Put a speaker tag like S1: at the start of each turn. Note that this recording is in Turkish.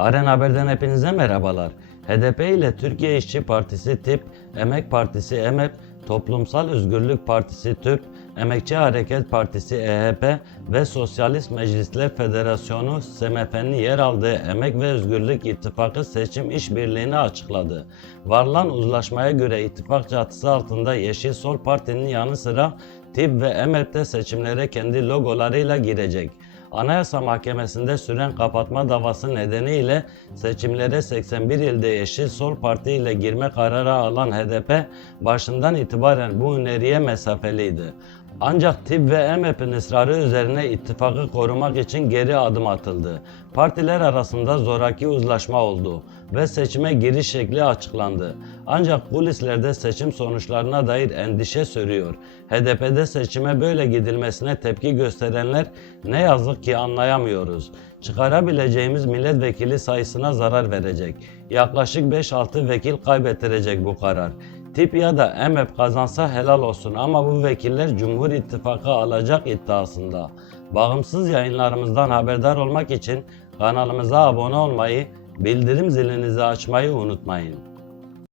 S1: Aren Haber'den hepinize merhabalar. HDP ile Türkiye İşçi Partisi TİP, Emek Partisi EMEP, Toplumsal Özgürlük Partisi TÜP, Emekçi Hareket Partisi EHP ve Sosyalist Meclisler Federasyonu SMP'nin yer aldığı Emek ve Özgürlük İttifakı seçim işbirliğini açıkladı. Varılan uzlaşmaya göre ittifak çatısı altında Yeşil Sol Parti'nin yanı sıra TİP ve EMEP de seçimlere kendi logolarıyla girecek. Anayasa Mahkemesi'nde süren kapatma davası nedeniyle seçimlere 81 ilde Yeşil Sol Parti ile girme kararı alan HDP başından itibaren bu öneriye mesafeliydi. Ancak TİP ve EMEP'in ısrarı üzerine ittifakı korumak için geri adım atıldı. Partiler arasında zoraki uzlaşma oldu ve seçime giriş şekli açıklandı. Ancak kulislerde seçim sonuçlarına dair endişe sürüyor. HDP'de seçime böyle gidilmesine tepki gösterenler ne yazık ki anlayamıyoruz. Çıkarabileceğimiz milletvekili sayısına zarar verecek. Yaklaşık 5-6 vekil kaybettirecek bu karar. Tip ya da EMEP kazansa helal olsun ama bu vekiller Cumhur İttifakı alacak iddiasında. Bağımsız yayınlarımızdan haberdar olmak için kanalımıza abone olmayı, bildirim zilinizi açmayı unutmayın.